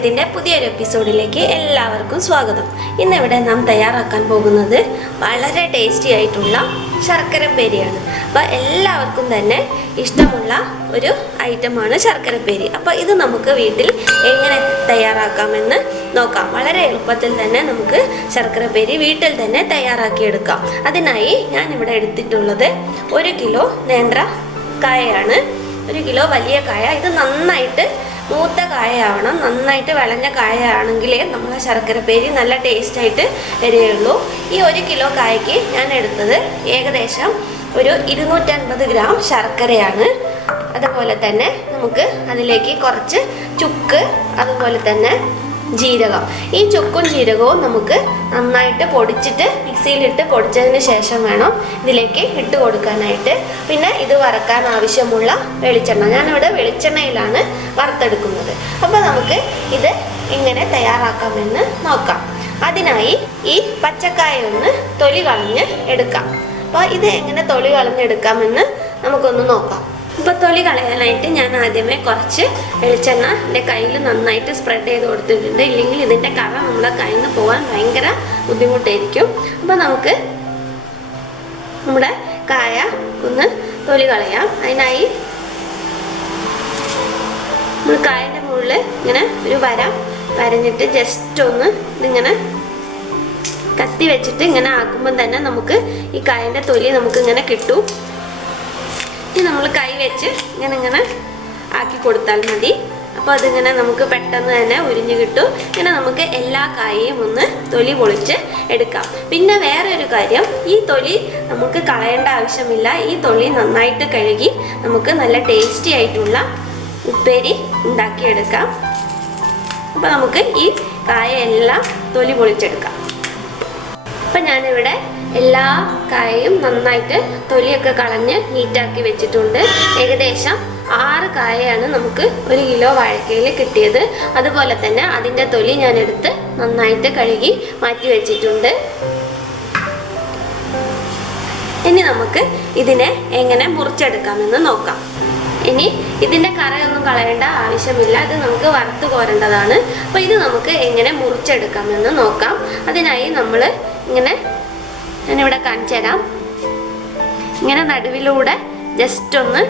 അടുക്കളപ്രിയത്തിൻ്റെ പുതിയൊരു എപ്പിസോഡിലേക്ക് എല്ലാവർക്കും സ്വാഗതം. ഇന്നിവിടെ നാം തയ്യാറാക്കാൻ പോകുന്നത് വളരെ ടേസ്റ്റി ആയിട്ടുള്ള ശർക്കര പേരിയാണ്. അപ്പോൾ എല്ലാവർക്കും തന്നെ ഇഷ്ടമുള്ള ഒരു ഐറ്റമാണ് ശർക്കര പേരി. അപ്പോൾ ഇത് നമുക്ക് വീട്ടിൽ എങ്ങനെ തയ്യാറാക്കാമെന്ന് നോക്കാം. വളരെ എളുപ്പത്തിൽ തന്നെ നമുക്ക് ശർക്കര പേരി വീട്ടിൽ തന്നെ തയ്യാറാക്കിയെടുക്കാം. അതിനായി ഞാനിവിടെ എടുത്തിട്ടുള്ളത് 1 കിലോ നേന്ത്ര കായയാണ്. 1 കിലോ വലിയ കായ. ഇത് നന്നായിട്ട് മൂത്ത കായയാവണം. നന്നായിട്ട് വിളഞ്ഞ കായയാണെങ്കിലേ നമ്മളെ ശർക്കര പേരി നല്ല ടേസ്റ്റായിട്ട് വരികയുള്ളൂ. ഈ 1 കിലോ കായയ്ക്ക് ഞാൻ എടുത്തത് ഏകദേശം ഒരു 250 ഗ്രാം ശർക്കരയാണ്. അതുപോലെ തന്നെ നമുക്ക് അതിലേക്ക് കുറച്ച് ചുക്ക്, അതുപോലെ തന്നെ ജീരകം. ഈ ചുക്കും ജീരകവും നമുക്ക് നന്നായിട്ട് പൊടിച്ചിട്ട് മിക്സിയിലിട്ട് പൊടിച്ചതിന് ശേഷം വേണം ഇതിലേക്ക് ഇട്ട് കൊടുക്കാനായിട്ട്. പിന്നെ ഇത് വറക്കാൻ ആവശ്യമുള്ള വെളിച്ചെണ്ണ, ഞാനിവിടെ വെളിച്ചെണ്ണയിലാണ് വറുത്തെടുക്കുന്നത്. അപ്പോൾ നമുക്ക് ഇത് എങ്ങനെ തയ്യാറാക്കാമെന്ന് നോക്കാം. അതിനായി ഈ പച്ചക്കായ ഒന്ന് തൊലി കളഞ്ഞ് എടുക്കാം. അപ്പോൾ ഇത് എങ്ങനെ തൊലി കളഞ്ഞെടുക്കാമെന്ന് നമുക്കൊന്ന് നോക്കാം. ഇപ്പോൾ തൊലി കളയാനായിട്ട് ഞാൻ ആദ്യമേ കുറച്ച് വെളിച്ചെണ്ണ എൻ്റെ കയ്യിൽ നന്നായിട്ട് സ്പ്രെഡ് ചെയ്ത് കൊടുത്തിട്ടുണ്ട്. ഇല്ലെങ്കിൽ ഇതിൻ്റെ കറ നമ്മളെ കയ്യിൽ നിന്ന് പോകാൻ ഭയങ്കര ബുദ്ധിമുട്ടായിരിക്കും. അപ്പോൾ നമുക്ക് നമ്മുടെ കായ ഒന്ന് തൊലി കളയാം. അതിനായി നമ്മൾ കായൻ്റെ മുകളിൽ ഇങ്ങനെ ഒരു വര വരഞ്ഞിട്ട് ജസ്റ്റ് ഒന്ന് ഇതിങ്ങനെ കത്തി വെച്ചിട്ട് ഇങ്ങനെ ആക്കുമ്പം തന്നെ നമുക്ക് ഈ കായൻ്റെ തൊലി നമുക്കിങ്ങനെ കിട്ടും. ഇനി നമ്മൾ കൈ വെച്ച് ഇങ്ങനെ ആക്കി കൊടുത്താൽ മതി. അപ്പോൾ അതിങ്ങനെ നമുക്ക് പെട്ടെന്ന് തന്നെ ഉരിഞ്ഞു കിട്ടും. ഇങ്ങനെ നമുക്ക് എല്ലാ കായയും ഒന്ന് തൊലി പൊളിച്ച് എടുക്കാം. പിന്നെ വേറെ ഒരു കാര്യം, ഈ തൊലി നമുക്ക് കളയേണ്ട ആവശ്യമില്ല. ഈ തൊലി നന്നായിട്ട് കഴുകി നമുക്ക് നല്ല ടേസ്റ്റി ആയിട്ടുള്ള ഉപ്പേരി ഉണ്ടാക്കിയെടുക്കാം. അപ്പോൾ നമുക്ക് ഈ കായ എല്ലാം തൊലി പൊളിച്ചെടുക്കാം. അപ്പം ഞാനിവിടെ എല്ലാ കായയും നന്നായിട്ട് തൊലിയൊക്കെ കളഞ്ഞ് നീറ്റാക്കി വെച്ചിട്ടുണ്ട്. ഏകദേശം 6 കായയാണ് നമുക്ക് 1 കിലോ വാഴക്കയിൽ കിട്ടിയത്. അതുപോലെ തന്നെ അതിൻ്റെ തൊലി ഞാൻ എടുത്ത് നന്നായിട്ട് കഴുകി മാറ്റി വെച്ചിട്ടുണ്ട്. ഇനി നമുക്ക് ഇതിനെ എങ്ങനെ മുറിച്ചെടുക്കാമെന്ന് നോക്കാം. ഇനി ഇതിൻ്റെ കറയൊന്നും കളയേണ്ട ആവശ്യമില്ല. ഇത് നമുക്ക് വറുത്ത് കോരേണ്ടതാണ്. അപ്പോൾ ഇത് നമുക്ക് എങ്ങനെ മുറിച്ചെടുക്കാമെന്ന് നോക്കാം. അതിനായി നമ്മൾ ഞാനിവിടെ കാണിച്ചു തരാം. ഇങ്ങനെ നടുവിലൂടെ ജസ്റ്റ് ഒന്ന്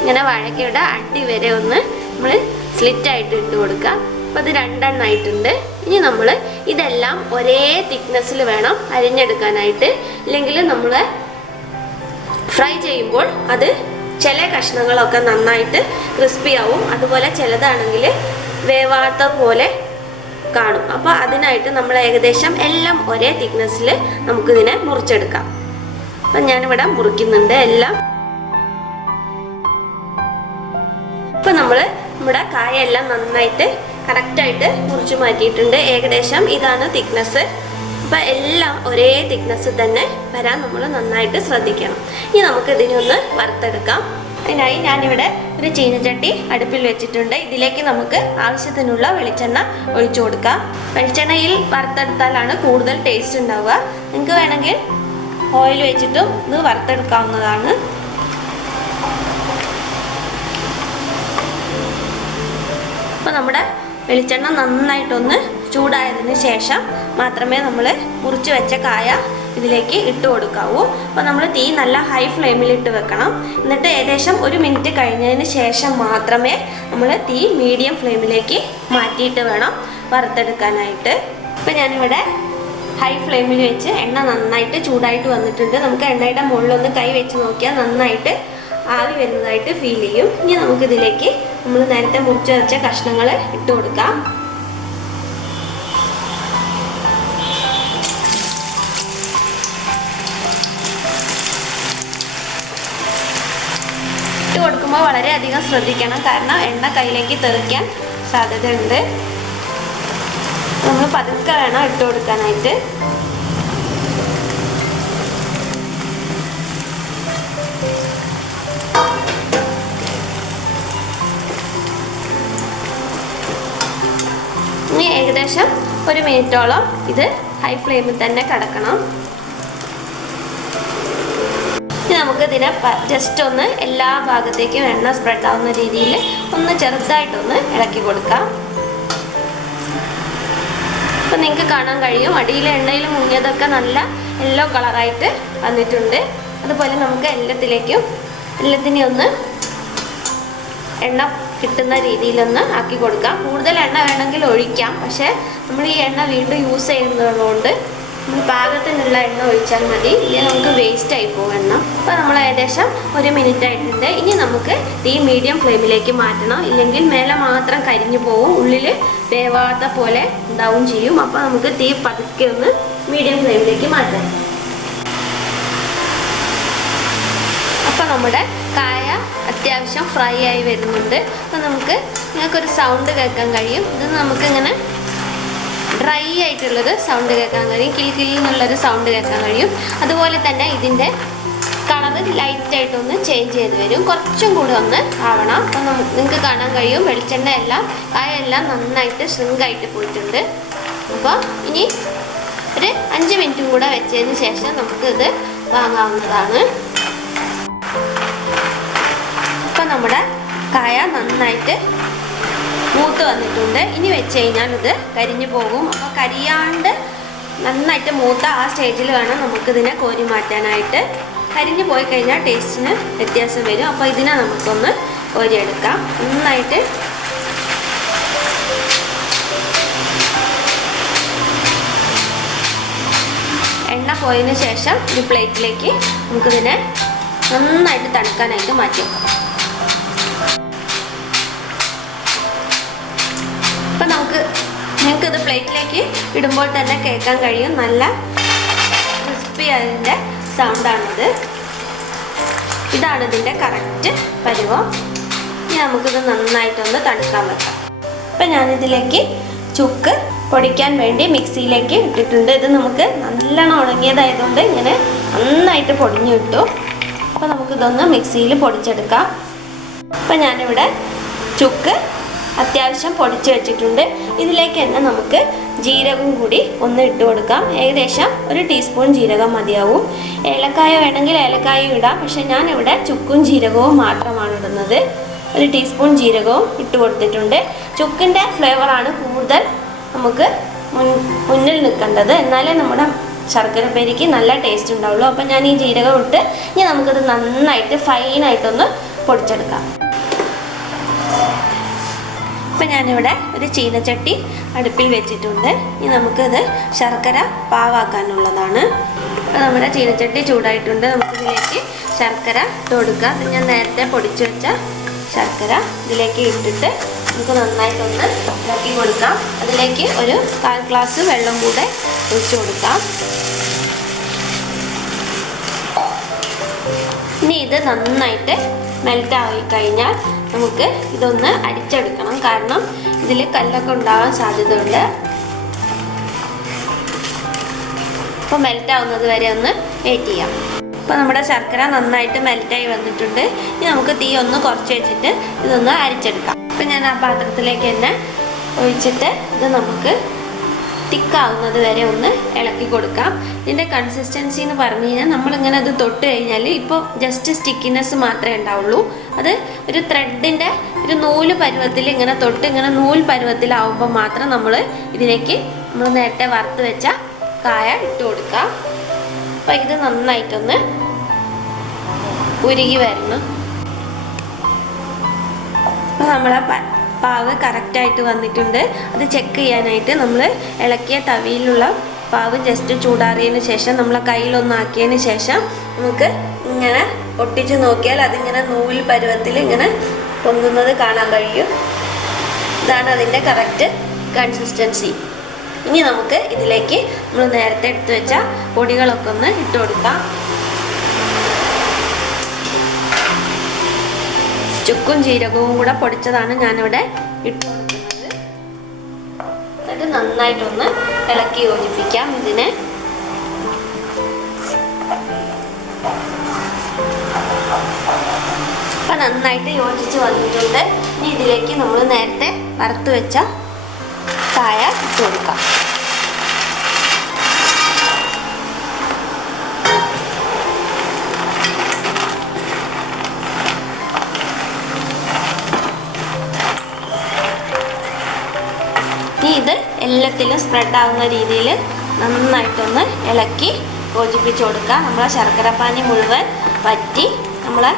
ഇങ്ങനെ വാഴക്കയുടെ അടി വരെ ഒന്ന് നമ്മൾ സ്ലിറ്റായിട്ട് ഇട്ട് കൊടുക്കാം. അപ്പോൾ അത് 2 എണ്ണമായിട്ടുണ്ട്. ഇനി നമ്മൾ ഇതെല്ലാം ഒരേ തിക്നെസ്സിൽ വേണം അരിഞ്ഞെടുക്കാനായിട്ട്. ഇല്ലെങ്കിൽ നമ്മൾ ഫ്രൈ ചെയ്യുമ്പോൾ അത് ചില കഷ്ണങ്ങളൊക്കെ നന്നായിട്ട് ക്രിസ്പി ആവും. അതുപോലെ ചിലതാണെങ്കിൽ വേവാത്ത പോലെ കാണും. അപ്പോൾ അതിനായിട്ട് നമ്മൾ ഏകദേശം എല്ലാം ഒരേ തിക്നെസ്സിൽ നമുക്കിതിനെ മുറിച്ചെടുക്കാം. അപ്പം ഞാനിവിടെ മുറിക്കുന്നുണ്ട് എല്ലാം. ഇപ്പം നമ്മുടെ കായ എല്ലാം നന്നായിട്ട് കറക്റ്റായിട്ട് മുറിച്ച് മാറ്റിയിട്ടുണ്ട്. ഏകദേശം ഇതാണ് തിക്നെസ്. അപ്പം എല്ലാം ഒരേ തിക്നെസ് തന്നെ വരാൻ നമ്മൾ നന്നായിട്ട് ശ്രദ്ധിക്കണം. ഇനി നമുക്കിതിനെ ഒന്ന് വറുത്തെടുക്കാം. അതിനായി ഞാനിവിടെ ഒരു ചീനച്ചട്ടി അടുപ്പിൽ വെച്ചിട്ടുണ്ട്. ഇതിലേക്ക് നമുക്ക് ആവശ്യത്തിനുള്ള വെളിച്ചെണ്ണ ഒഴിച്ചു കൊടുക്കാം. വെളിച്ചെണ്ണയിൽ വറുത്തെടുത്താലാണ് കൂടുതൽ ടേസ്റ്റ് ഉണ്ടാവുക. നിങ്ങൾക്ക് വേണമെങ്കിൽ ഓയിൽ വെച്ചിട്ടും ഇത് വറുത്തെടുക്കാവുന്നതാണ്. അപ്പോൾ നമ്മുടെ വെളിച്ചെണ്ണ നന്നായിട്ടൊന്ന് ചൂടായതിന് ശേഷം മാത്രമേ നമ്മൾ മുറിച്ച് വെച്ച കായ ഇതിലേക്ക് ഇട്ട് കൊടുക്കാവൂ. അപ്പോൾ നമ്മൾ തീ നല്ല ഹൈ ഫ്ലെയിമിൽ ഇട്ട് വെക്കണം. എന്നിട്ട് ഏകദേശം 1 മിനിറ്റ് കഴിഞ്ഞതിന് ശേഷം മാത്രമേ നമ്മൾ തീ മീഡിയം ഫ്ലെയിമിലേക്ക് മാറ്റിയിട്ട് വേണം വറുത്തെടുക്കാനായിട്ട്. അപ്പോൾ ഞാനിവിടെ ഹൈ ഫ്ലെയിമിൽ വെച്ച് എണ്ണ നന്നായിട്ട് ചൂടായിട്ട് വന്നിട്ടുണ്ട്. നമുക്ക് എണ്ണയുടെ മുകളിലൊന്ന് കൈ വെച്ച് നോക്കിയാൽ നന്നായിട്ട് ആവി വരുന്നതായിട്ട് ഫീൽ ചെയ്യും. ഇനി നമുക്കിതിലേക്ക് നമ്മൾ നേരത്തെ മുറിച്ച് വെച്ച കഷ്ണങ്ങൾ ഇട്ട് കൊടുക്കാം. ഇട്ട് കൊടുക്കുമ്പോൾ വളരെയധികം ശ്രദ്ധിക്കണം. കാരണം എണ്ണ കയ്യിലേക്ക് തെറിക്കാൻ സാധ്യതയുണ്ട്. നമ്മൾ പതുക്കെ വേണം ഇട്ട് കൊടുക്കാനായിട്ട്. ഇനി ഏകദേശം 1 മിനിറ്റോളം ഇത് ഹൈ ഫ്ലെയിമിൽ തന്നെ കിടക്കണം. ഇനി നമുക്കിതിനെ ജസ്റ്റ് ഒന്ന് എല്ലാ ഭാഗത്തേക്കും എണ്ണ സ്പ്രെഡ് ആവുന്ന രീതിയിൽ ഒന്ന് ചെറുതായിട്ടൊന്ന് ഇളക്കി കൊടുക്കാം. അപ്പോൾ നിങ്ങൾക്ക് കാണാൻ കഴിയും അടിയിൽ എണ്ണയിൽ മുങ്ങിയതൊക്കെ നല്ല യെല്ലോ കളറായിട്ട് വന്നിട്ടുണ്ട്. അതുപോലെ നമുക്ക് എല്ലാത്തിനെയും ഒന്ന് എണ്ണ കിട്ടുന്ന രീതിയിലൊന്ന് ആക്കി കൊടുക്കാം. കൂടുതൽ എണ്ണ വേണമെങ്കിൽ ഒഴിക്കാം, പക്ഷേ നമ്മൾ ഈ എണ്ണ വീണ്ടും യൂസ് ചെയ്യുന്നതുകൊണ്ട് നമ്മൾ പാകത്തിനുള്ള എണ്ണ ഒഴിച്ചാൽ മതി, ഇല്ലെങ്കിൽ നമുക്ക് വേസ്റ്റ് ആയി പോകും എണ്ണ. അപ്പോൾ നമ്മൾ ഏകദേശം 1 മിനിറ്റ് ആയിട്ടുണ്ട്. ഇനി നമുക്ക് തീ മീഡിയം ഫ്ലെയിമിലേക്ക് മാറ്റണം, ഇല്ലെങ്കിൽ മേലെ മാത്രം കരിഞ്ഞു പോകും, ഉള്ളിൽ വേവാത്ത പോലെ ഉണ്ടാവും ചെയ്യും. അപ്പോൾ നമുക്ക് തീ പതുക്കെ ഒന്ന് മീഡിയം ഫ്ലെയിമിലേക്ക് മാറ്റാം. അപ്പോൾ നമ്മുടെ കായ അത്യാവശ്യം ഫ്രൈ ആയി വരുന്നുണ്ട്. അപ്പോൾ നിങ്ങൾക്കൊരു സൗണ്ട് കേൾക്കാൻ കഴിയും. ഇത് നമുക്കിങ്ങനെ ഡ്രൈ ആയിട്ടുള്ളൊരു സൗണ്ട് കേൾക്കാൻ കഴിയും, കിൽ എന്നുള്ളൊരു സൗണ്ട് കേൾക്കാൻ കഴിയും. അതുപോലെ തന്നെ ഇതിൻ്റെ കളർ ലൈറ്റായിട്ടൊന്ന് ചേഞ്ച് ചെയ്ത് വരും, കുറച്ചും കൂടി ഒന്ന് ആവണം. അപ്പം നിങ്ങൾക്ക് കാണാൻ കഴിയും വെളിച്ചെണ്ണ കായെല്ലാം നന്നായിട്ട് ഷ്രിങ്കായിട്ട് പോയിട്ടുണ്ട്. അപ്പോൾ ഇനി ഒരു 5 മിനിറ്റും കൂടെ വെച്ചതിന് ശേഷം നമുക്കിത് വാങ്ങാവുന്നതാണ്. ഇപ്പം നമ്മുടെ കായ നന്നായിട്ട് മൂത്ത് വന്നിട്ടുണ്ട്. ഇനി വെച്ച് കഴിഞ്ഞാൽ ഇത് കരിഞ്ഞു പോകും. അപ്പോൾ കരിയാണ്ട് നന്നായിട്ട് മൂത്ത ആ സ്റ്റേജിൽ വേണം നമുക്കിതിനെ കോരി മാറ്റാനായിട്ട്. കരിഞ്ഞു പോയി കഴിഞ്ഞാൽ ടേസ്റ്റിന് വ്യത്യാസം വരും. അപ്പോൾ ഇതിനെ നമുക്കൊന്ന് കോരിയെടുക്കാം. നന്നായിട്ട് എണ്ണ പോയതിന് ശേഷം ഒരു പ്ലേറ്റിലേക്ക് നമുക്കിതിനെ നന്നായിട്ട് തണുക്കാനായിട്ട് മാറ്റി വെക്കാം. അപ്പം നിങ്ങൾക്കിത് പ്ലേറ്റിലേക്ക് ഇടുമ്പോൾ തന്നെ കേൾക്കാൻ കഴിയും, നല്ല ക്രിസ്പി അതിൻ്റെ സൗണ്ടാണിത്. ഇതാണ് ഇതിൻ്റെ കറക്റ്റ് പരുവം. ഇനി നമുക്കിത് നന്നായിട്ടൊന്ന് തണുക്കാൻ വെക്കാം. അപ്പം ഞാനിതിലേക്ക് ചുക്ക് പൊടിക്കാൻ വേണ്ടി മിക്സിയിലേക്ക് ഇട്ടിട്ടുണ്ട്. ഇത് നമുക്ക് നല്ലോണം ഉണങ്ങിയതായതുകൊണ്ട് ഇങ്ങനെ നന്നായിട്ട് പൊടിഞ്ഞു കിട്ടും. അപ്പോൾ നമുക്കിതൊന്ന് മിക്സിയിൽ പൊടിച്ചെടുക്കാം. അപ്പം ഞാനിവിടെ ചുക്ക് അത്യാവശ്യം പൊടിച്ച് വെച്ചിട്ടുണ്ട്. ഇതിലേക്ക് തന്നെ നമുക്ക് ജീരകം കൂടി ഒന്ന് ഇട്ട് കൊടുക്കാം. ഏകദേശം 1 ടീസ്പൂൺ ജീരകം മതിയാവും. ഏലക്കായ വേണമെങ്കിൽ ഏലക്കായും ഇടാം, പക്ഷെ ഞാനിവിടെ ചുക്കും ജീരകവും മാത്രമാണ് ഇടുന്നത്. 1 ടീസ്പൂൺ ജീരകവും ഇട്ട് കൊടുത്തിട്ടുണ്ട്. ചുക്കിൻ്റെ ഫ്ലേവറാണ് കൂടുതൽ നമുക്ക് മുന്നിൽ നിൽക്കേണ്ടത്, എന്നാലേ നമ്മുടെ ശർക്കര പേരിക്ക് നല്ല ടേസ്റ്റ് ഉണ്ടാവുള്ളൂ. അപ്പം ഞാൻ ഈ ജീരകം ഇട്ട് ഇനി നമുക്കിത് നന്നായിട്ട് ഫൈനായിട്ടൊന്ന് പൊടിച്ചെടുക്കാം. ഇപ്പം ഞാനിവിടെ ഒരു ചീനച്ചട്ടി അടുപ്പിൽ വെച്ചിട്ടുണ്ട്. ഇനി നമുക്കിത് ശർക്കര പാവാക്കാനുള്ളതാണ്. അപ്പോൾ നമ്മുടെ ചീനച്ചട്ടി ചൂടായിട്ടുണ്ട്. നമുക്കിതിലേക്ക് ശർക്കര ഇട്ട് കൊടുക്കുക. അത് ഞാൻ നേരത്തെ പൊടിച്ചു വെച്ച ശർക്കര ഇതിലേക്ക് ഇട്ടിട്ട് നമുക്ക് നന്നായിട്ടൊന്ന് ഇളക്കി കൊടുക്കാം. അതിലേക്ക് ഒരു 1/4 ഗ്ലാസ് വെള്ളം കൂടെ ഒഴിച്ചു കൊടുക്കാം. ഇനി ഇത് നന്നായിട്ട് മെൽറ്റ് ആയി കഴിഞ്ഞാൽ നമുക്ക് ഇതൊന്ന് അരിച്ചെടുക്കണം, കാരണം ഇതിൽ കല്ലൊക്കെ ഉണ്ടാകാൻ സാധ്യതയുണ്ട്. അപ്പോൾ മെൽറ്റ് ആവുന്നത് വരെ ഒന്ന് വെയിറ്റ് ചെയ്യാം. അപ്പോൾ നമ്മുടെ ശർക്കര നന്നായിട്ട് മെൽറ്റായി വന്നിട്ടുണ്ട്. ഇനി നമുക്ക് തീ ഒന്ന് കുറച്ച് വെച്ചിട്ട് ഇതൊന്ന് അരിച്ചെടുക്കാം. അപ്പോൾ ഞാൻ ആ പാത്രത്തിലേക്ക് തന്നെ ഒഴിച്ചിട്ട് ഇത് നമുക്ക് തിക്കാവുന്നത് വരെ ഒന്ന് ഇളക്കി കൊടുക്കാം. ഇതിൻ്റെ കൺസിസ്റ്റൻസി എന്ന് പറഞ്ഞു കഴിഞ്ഞാൽ നമ്മളിങ്ങനെ അത് തൊട്ട് കഴിഞ്ഞാൽ ഇപ്പോൾ ജസ്റ്റ് സ്റ്റിക്കിനെസ് മാത്രമേ ഉണ്ടാവുള്ളൂ. അത് ഒരു ത്രെഡിൻ്റെ ഒരു നൂല് പരുവത്തിൽ ഇങ്ങനെ തൊട്ട് ഇങ്ങനെ നൂൽ പരുവത്തിലാവുമ്പോൾ മാത്രം നമ്മൾ ഇതിലേക്ക് നമ്മൾ നേരത്തെ വറുത്ത് വെച്ച കായ ഇട്ട് കൊടുക്കാം. അപ്പോൾ ഇത് നന്നായിട്ടൊന്ന് ഉരുകി വരണം. അപ്പോൾ നമ്മളെ പാവ് കറക്റ്റായിട്ട് വന്നിട്ടുണ്ട്. അത് ചെക്ക് ചെയ്യാനായിട്ട് നമ്മൾ ഇളക്കിയ തവിയിലുള്ള പാവ് ജസ്റ്റ് ചൂടാറിയതിന് ശേഷം നമ്മളെ കയ്യിലൊന്നാക്കിയതിന് ശേഷം നമുക്ക് ഇങ്ങനെ ഒട്ടിച്ച് നോക്കിയാൽ അതിങ്ങനെ നൂൽ പരുവത്തിൽ ഇങ്ങനെ പൊങ്ങുന്നത് കാണാൻ കഴിയും. ഇതാണ് അതിൻ്റെ കറക്റ്റ് കൺസിസ്റ്റൻസി. ഇനി നമുക്ക് ഇതിലേക്ക് നമ്മൾ നേരത്തെ എടുത്ത് വെച്ച പൊടികളൊക്കെ ഒന്ന് ഇട്ട് കൊടുക്കാം. ചുക്കും ജീരകവും കൂടെ പൊടിച്ചതാണ് ഞാനിവിടെ ഇട്ട് കൊടുക്കുന്നത്. എന്നിട്ട് നന്നായിട്ടൊന്ന് ഇളക്കി യോജിപ്പിക്കാം ഇതിനെ. അപ്പം നന്നായിട്ട് യോജിച്ച് വന്നിട്ടുണ്ട്. ഇനി ഇതിലേക്ക് നമ്മൾ നേരത്തെ വറുത്ത് വെച്ച കായ ഇട്ട് കൊടുക്കാം. ഇത് എല്ലാത്തിലും സ്പ്രെഡ് ആവുന്ന രീതിയിൽ നന്നായിട്ടൊന്ന് ഇളക്കി യോജിപ്പിച്ച് കൊടുക്കുക. നമ്മളെ ശർക്കര പാനി മുഴുവൻ വറ്റി നമ്മളെ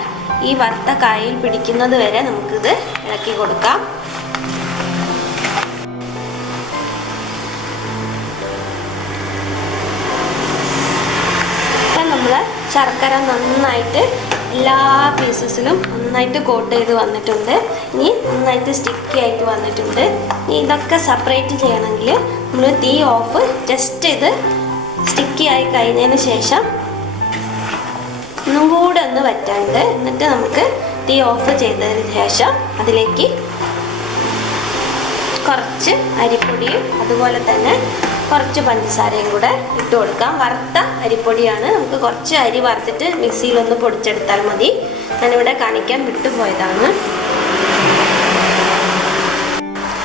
ഈ വറുത്ത കായയിൽ പിടിക്കുന്നത് വരെ നമുക്കിത് ഇളക്കി കൊടുക്കാം. ഇപ്പം നമ്മൾ ശർക്കര നന്നായിട്ട് എല്ലാ പീസസിലും നന്നായിട്ട് കോട്ട് ചെയ്ത് വന്നിട്ടുണ്ട്. ഇനി നന്നായിട്ട് സ്റ്റിക്കി ആയിട്ട് വന്നിട്ടുണ്ട്. ഇനി ഇതൊക്കെ സെപ്പറേറ്റ് ചെയ്യണമെങ്കിൽ നമ്മൾ തീ ഓഫ് ജസ്റ്റ് ഇത് സ്റ്റിക്കി ആയി കഴിഞ്ഞതിന് ശേഷം ഒന്നും കൂടെ ഒന്ന് വറ്റാണ്ട് എന്നിട്ട് നമുക്ക് തീ ഓഫ് ചെയ്തതിന് ശേഷം അതിലേക്ക് കുറച്ച് അരിപ്പൊടിയും അതുപോലെ തന്നെ കുറച്ച് പഞ്ചസാരയും കൂടെ ഇട്ട് കൊടുക്കാം. വറുത്ത അരിപ്പൊടിയാണ്. നമുക്ക് കുറച്ച് അരി വറുത്തിട്ട് മിക്സിയിലൊന്ന് പൊടിച്ചെടുത്താൽ മതി. ഞാനിവിടെ കാണിക്കാൻ വിട്ടുപോയതാണ്.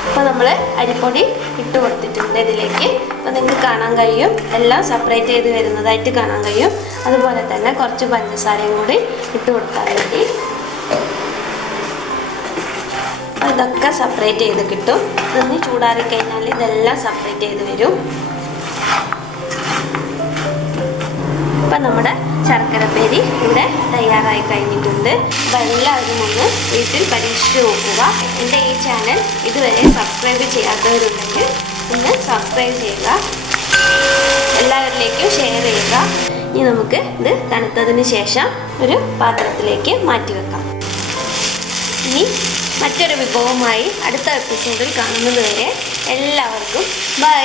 അപ്പോൾ നമ്മൾ അരിപ്പൊടി ഇട്ട് കൊടുത്തിട്ടുണ്ട് ഇതിലേക്ക്. അപ്പോൾ നിങ്ങൾക്ക് കാണാൻ കഴിയും, എല്ലാം സെപ്പറേറ്റ് ചെയ്ത് വരുന്നതായിട്ട് കാണാൻ കഴിയും. അതുപോലെ തന്നെ കുറച്ച് പഞ്ചസാരയും കൂടി ഇട്ട് കൊടുത്താൽ മതി. ഇതൊക്കെ സെപ്പറേറ്റ് ചെയ്ത് കിട്ടും. ഇതൊന്ന് ചൂടാറി കഴിഞ്ഞാൽ ഇതെല്ലാം സെപ്പറേറ്റ് ചെയ്ത് വരും. അപ്പം നമ്മുടെ ശർക്കരപ്പേരി ഇവിടെ തയ്യാറായി കഴിഞ്ഞിട്ടുണ്ട്. അപ്പോൾ എല്ലാവരും ഒന്ന് വീട്ടിൽ പരീക്ഷിച്ച് നോക്കുക. എൻ്റെ ഈ ചാനൽ ഇതുവരെ സബ്സ്ക്രൈബ് ചെയ്യാത്തവരുണ്ടെങ്കിൽ ഒന്ന് സബ്സ്ക്രൈബ് ചെയ്യുക, എല്ലാവരിലേക്കും ഷെയർ ചെയ്യുക. ഇനി നമുക്ക് ഇത് തണുത്തതിന് ശേഷം ഒരു പാത്രത്തിലേക്ക് മാറ്റി വെക്കാം. ഇനി മറ്റൊരു വിഭവമായി അടുത്ത എപ്പിസോഡിൽ കാണുന്നത് വരെ എല്ലാവർക്കും ബൈ.